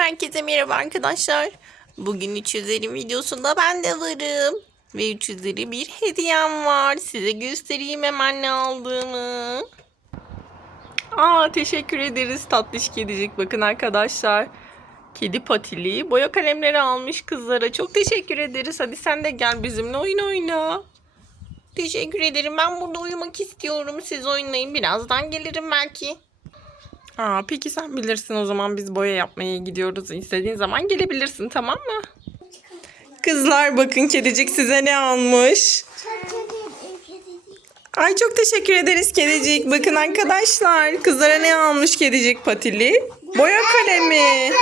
Herkese merhaba arkadaşlar. Bugün 350 videosunda ben de varım. Ve 350 bir hediyem var. Size göstereyim hemen ne aldığımı. Aa teşekkür ederiz tatlış kedicik. Bakın arkadaşlar. Kedi patili boya kalemleri almış kızlara. Çok teşekkür ederiz. Hadi sen de gel bizimle oyun oyna. Teşekkür ederim. Ben burada uyumak istiyorum. Siz oynayın. Birazdan gelirim belki. Aa, peki sen bilirsin o zaman biz boya yapmaya gidiyoruz. İstediğin zaman gelebilirsin tamam mı? Kızlar bakın kedicik size ne almış. Ay çok teşekkür ederiz kedicik. Bakın arkadaşlar kızlara ne almış kedicik patili? Boya kalemi.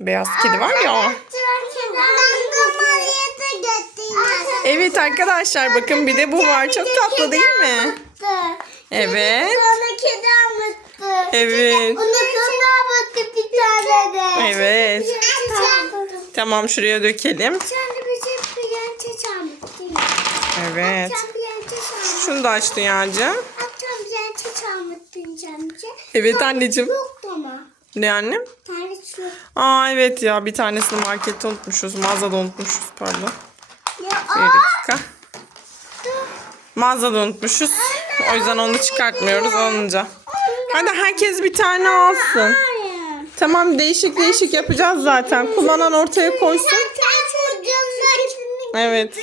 Beyaz kedi var ya. Evet arkadaşlar bakın bir de bu var. Çok tatlı değil mi? Evet. Sonra kedi anlattı. Evet. Onu sonra anlattı bir tane de. Evet. Tamam şuraya dökelim. Evet. Şunu da aç Dünyacığım. Akşam prenses anlattın Cemce. Evet anneciğim. Yoktu ama. Ne annem? Aa evet ya bir tanesini markette unutmuşuz. Mağazada unutmuşuz pardon. Ya Bir dakika. Mağazada unutmuşuz. O yüzden onu çıkartmıyoruz olunca. Hadi herkes bir tane alsın. Tamam değişik değişik yapacağız zaten. Kullanan ortaya koysun. Evet.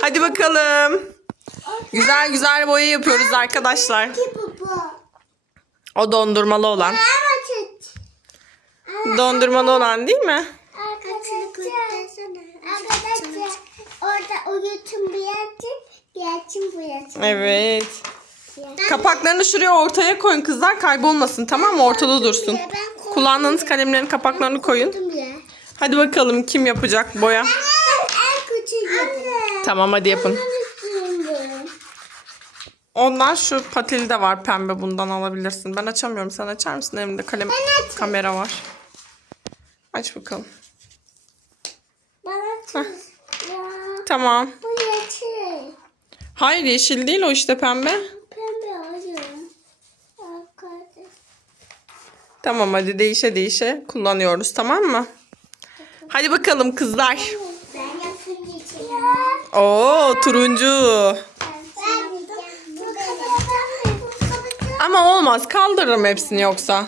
Hadi bakalım. Güzel güzel boya yapıyoruz arkadaşlar. O dondurmalı olan. Dondurmalı olan değil mi? Arkadaşlar, arkadaşlar orada uyutun bir yatın, yatın bu yatın. Evet. Kapaklarını şuraya ortaya koyun kızlar kaybolmasın tamam mı? Ortada dursun. Kullandığınız kalemlerin kapaklarını koyun. Hadi bakalım kim yapacak boya. En küçük Anne. Tamam hadi yapın. Ondan şu patili de var pembe bundan alabilirsin. Ben açamıyorum sen açar mısın? Elimde kalem kamera var. Aç bakalım. Bana. Ya, Tamam. bu. Hayır yeşil değil o işte pembe. Pembe. Arkadaş. Tamam hadi değişe değişe kullanıyoruz tamam mı? Hadi bakalım kızlar. Ben yapınca içeceğim. Oo turuncu. Ama olmaz kaldırırım hepsini yoksa.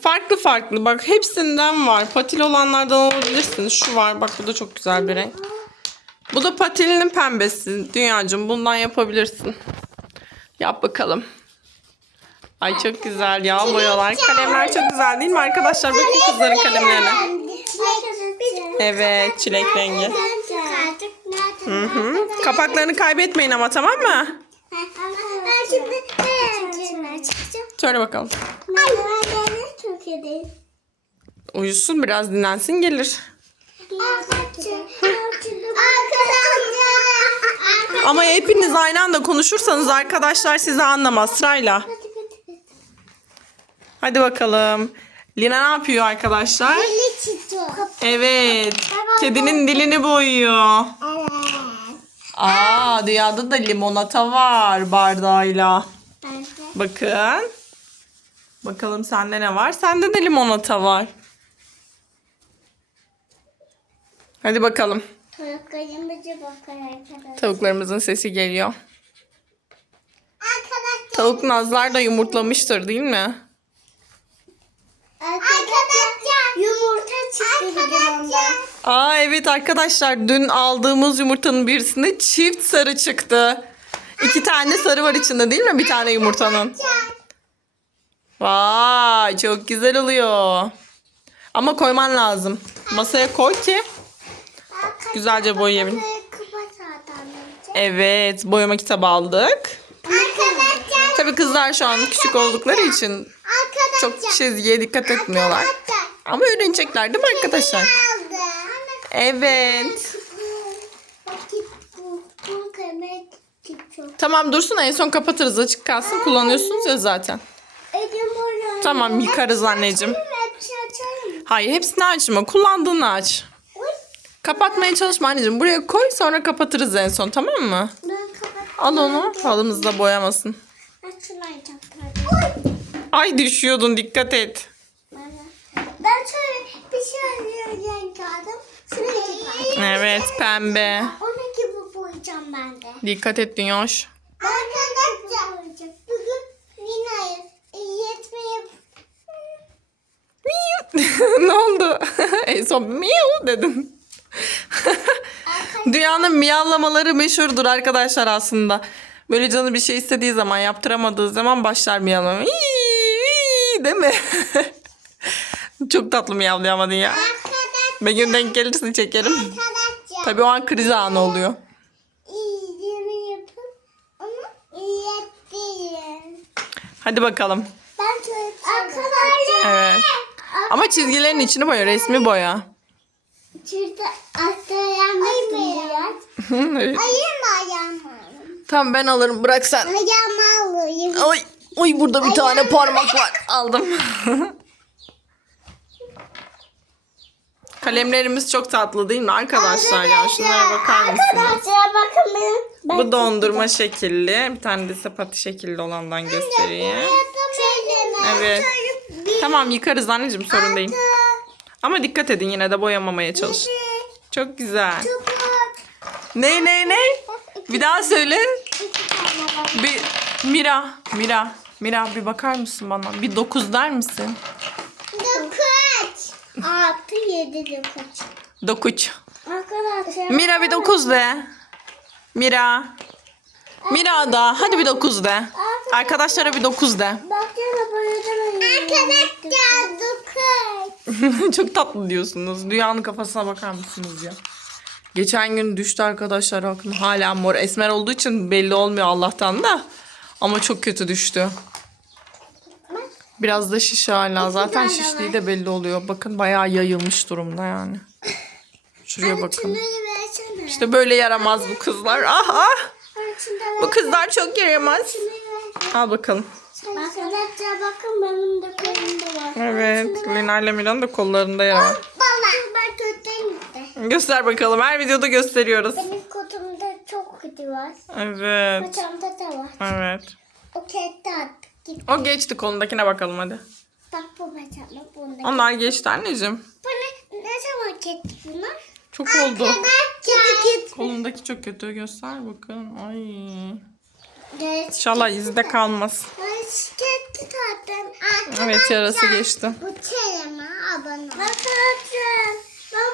Farklı farklı bak hepsinden var. Patil olanlardan alabilirsiniz. Şu var bak bu da çok güzel bir renk. Bu da patilinin pembesi. Dünyacığım bundan yapabilirsin. Yap bakalım. Ay çok güzel ya boyalar. Kalemler çok güzel değil mi arkadaşlar? Bakın kızların kalemlerine. Evet çilek rengi. Hı hı. Kapaklarını kaybetmeyin ama tamam mı? Ben şimdi? Söyle bakalım. Ay. Uyusun biraz dinlensin gelir. Arkadaşlar. Ama hepiniz aynı anda konuşursanız arkadaşlar sizi anlamaz sırayla. Hadi bakalım. Lina ne yapıyor arkadaşlar? Evet. Kedinin dilini boyuyor. Aa dünyada da limonata var bardağıyla. Bakın. Bakalım sende ne var? Sende de limonata var. Hadi bakalım. Tavuklarımıza bakar arkadaşlar. Tavuklarımızın sesi geliyor. Arkadaşlar. Tavuk nazlar da yumurtlamıştır değil mi? Arkadaşlar. Yumurta çıktı bugün ondan. Aa evet arkadaşlar dün aldığımız yumurtanın birisinde çift sarı çıktı. İki tane sarı var içinde değil mi bir tane yumurtanın? Vay çok güzel oluyor. Ama koyman lazım. Masaya koy ki. Güzelce önce. Evet boyama kitabı aldık. Arkadaşlar. Tabii kızlar şu an küçük oldukları için çok çizgiye dikkat etmiyorlar. Ama öğrenecekler değil mi arkadaşlar? Evet. Tamam dursun en son kapatırız açık kalsın kullanıyorsunuz ya zaten. Tamam yıkarız anneciğim. Hayır hepsini açma kullandığını aç. Kapatmaya çalışma anneciğim buraya koy sonra kapatırız en son tamam mı? Al onu halımızda boyamasın. Ay düşüyordun dikkat et. Ben şöyle bir şey gibi. Evet pembe. Onu gibi boyayacağım ben de. Dikkat et Dünyoş. Arkadaşlar bugün Lina'yı yetmeye ne oldu? en son miyav dedim. Dünyanın miyavlamaları meşhurdur arkadaşlar aslında. Böyle canı bir şey istediği zaman yaptıramadığı zaman başlar miyavlamaya. Değil mi? Çok tatlı miyavlıyor ama dünya. arkadaşlar Bir gün denk gelirse çekerim. Tabii o an kriz anı oluyor. Hadi bakalım. Ben arkadaşlar Evet. Ama çizgilerin içini boya, resmi boya. Şurada atlayamıştım biraz. Evet. Ayırma ayağımı. tamam ben alırım bırak sen. Ayağımı alayım. Oy, oy burada bir tane parmak var. Aldım. Kalemlerimiz çok tatlı değil mi arkadaşlar ya? Şunlara bakar mısınız? Arkadaşlar bakın benim. Ben Bu dondurma şekilli. Bir tane de sapatı şekilli olandan göstereyim. Evet. Tamam yıkarız anneciğim sorun değil. Ama dikkat edin yine de boyamamaya çalış. Çok güzel. Ne ne ne? Bir daha söyle. Bir Mira, Mira, Mira bir bakar mısın bana? Bir dokuz der misin? Dokuz. Altı yedi dokuz. Dokuç. Arkadaşlar. Mira bir dokuz de. Mira. Mira da. Hadi bir dokuz de. Arkadaşlara bir dokuz de. Arkadaşlar dokuz. Çok tatlı diyorsunuz. Dünyanın kafasına bakar mısınız ya? Geçen gün düştü arkadaşlar aklıma. Hala mor. Esmer olduğu için belli olmuyor Allah'tan da. Ama çok kötü düştü. Biraz da şiş hala. Zaten şişliği de belli oluyor. Bakın bayağı yayılmış durumda yani. Şuraya bakın. İşte böyle yaramaz bu kızlar. Ah ah. Bu kızlar çok yaramaz. Al bakalım. Arkadaşlar bakın benim de kolumda var. Evet. Lina ile Milan da kollarında yer var. Baba. Ben kötüyüm işte. Göster bakalım. Her videoda gösteriyoruz. Benim kutumda çok kötü var. Evet. Paçamda da var. Evet. O kette attık. O geçti kolundakine bakalım hadi. Bak bu paçamda bunda. Onlar geçti anneciğim. Bu ne, ne zaman kettik bunlar? Çok oldu. Kedi Kolundaki çok kötü. Göster bakın. Ay. kedi. İnşallah izde kalmaz. Ketti zaten. Evet yarası geçti. Bu çeleme abone. Arkadaşlar.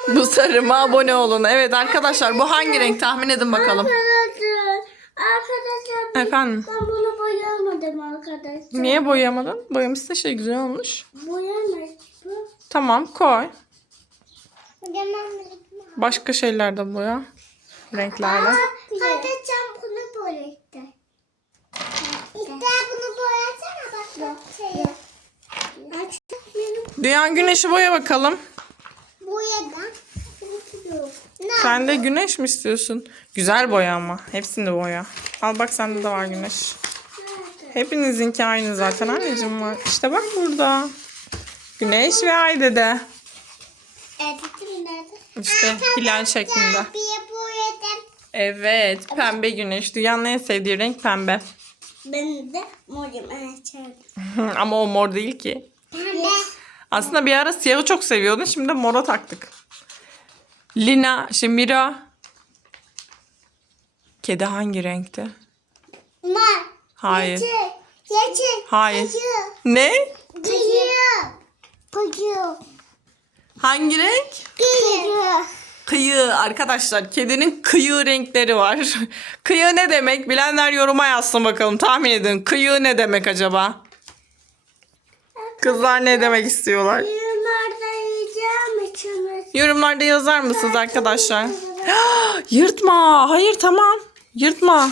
Ben Bu sarıma abone olun. Evet arkadaşlar bu hangi renk tahmin edin bakalım. Arkadaşlar. Arkadaşlar. ben- Efendim. Ben bunu boyamadım arkadaşlar. Niye boyamadın? Boyamışsın şey güzel olmuş. Boyamadım. Bu. Tamam koy. Başka şeylerde boya. Renklerle. Arkadaşlar bunu boyadı. İşte bunu boyasana bak. Bak şey. Güneşi boya bakalım. boyadan. Ne? Sen de güneş mi istiyorsun? Güzel boya ama. Hepsinde boya. Al bak sende de var güneş. Hepinizinki aynı zaten anneciğim var. İşte bak burada. Güneş ve ay dede. İşte hilal şeklinde. Evet pembe güneş. Dünyanın en sevdiği renk pembe. Ben de morum açarım. ama o mor değil ki. Pembe. Aslında bir ara siyahı çok seviyordun. Şimdi mora taktık. Lina, şey Mira. Kedi hangi renkte? Mor. Hayır. Yeşil. Yeşil. Hayır. Kıyı. Ne? Kıyı. Kıyı. Hangi renk? Kıyı. Kıyı arkadaşlar. Kedinin kıyı renkleri var. kıyı ne demek? Bilenler yoruma yazsın bakalım. Tahmin edin. Kıyı ne demek acaba? Kızlar ne demek istiyorlar? Yıllarda yiyeceğim içimiz. Yorumlarda yazar mısınız arkadaşlar? Yırtma. Hayır tamam. Yırtma.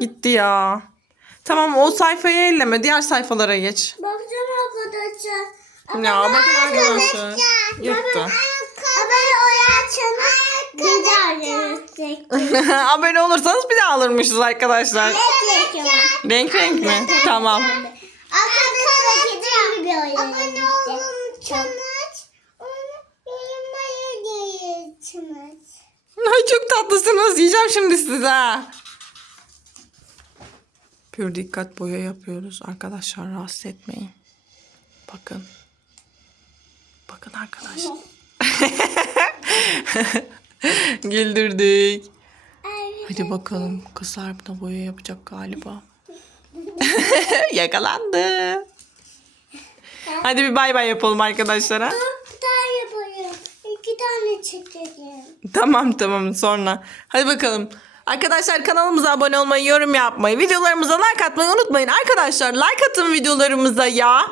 Gitti ya. Tamam o sayfayı elleme. Diğer sayfalara geç. Baksana arkadaşlar. Ya bakın arkadaşlar. Yırttı. Abone olursanız bir daha alırmışız arkadaşlar. Renk renk mi? Tamam. Arkadaşlar gideceğim bir Abone olun çanaç. Onu yorumlara değilsiniz. Ay çok tatlısınız. Yiyeceğim şimdi size. Pür dikkat boya yapıyoruz. Arkadaşlar rahatsız etmeyin. Bakın. Bakın arkadaşlar. Güldürdük. Hadi bakalım. Kızlar buna boya yapacak galiba. Yakalandı. Hadi bir bay bay yapalım arkadaşlara. Bir tane yapayım. İki tane çekelim. Tamam tamam sonra. Hadi bakalım. Arkadaşlar kanalımıza abone olmayı, yorum yapmayı, videolarımıza like atmayı unutmayın. Arkadaşlar like atın videolarımıza ya.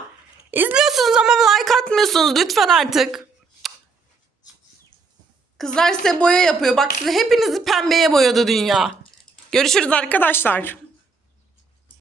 İzliyorsunuz ama like atmıyorsunuz lütfen artık. Kızlar size boya yapıyor. Bak size hepinizi pembeye boyadı dünya. Görüşürüz arkadaşlar.